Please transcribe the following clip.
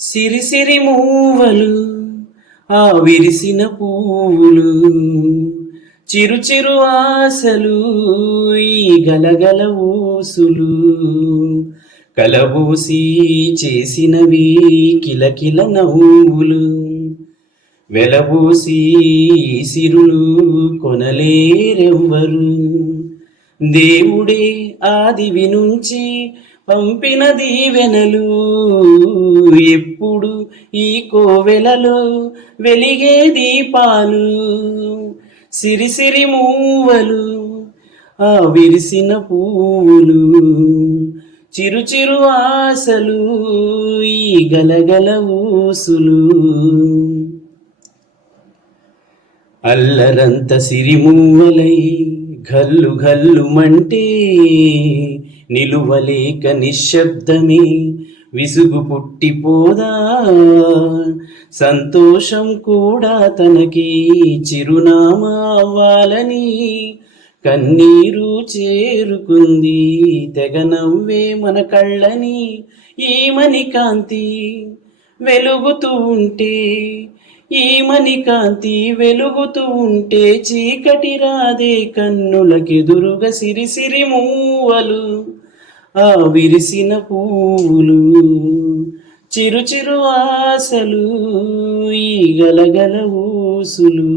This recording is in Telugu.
సిరిసిరి మూవలు ఆ విరిసిన పువ్వులు, చిరు చిరు ఆశలు ఈ గలగల ఊసులు, కలబూసి చేసినవి కిలకిల నవ్వులు, వెలబూసి సిరులు కొనలేరెవ్వరు. దేవుడే ఆదివి నుంచి పంపిన దీవెనలు, ఎప్పుడు ఈ కోవెలలో వెలిగే దీపాలు. సిరిసిరి మూవలు ఆ విరిసిన పువ్వులు, చిరు చిరు ఆశలు ఈ గలగల ఊసులు. అల్లరంత సిరిమూవలై గల్లు గల్లుమంటే నిలువలేక నిశ్శబ్దమే విసుగు పుట్టిపోదా. సంతోషం కూడా తనకి చిరునామా అవ్వాలని కన్నీరు చేరుకుంది తెగ నవ్వే మన కళ్ళని. ఈమని కాంతి వెలుగుతూ ఉంటే, ఈమని కాంతి వెలుగుతూ ఉంటే చీకటి రాదే కన్నులకెదురుగా. సిరిసిరి మూవలు ఆ విరిసిన పూలు, చిరు చిరు ఆశలు ఈ గలగల ఊసులు.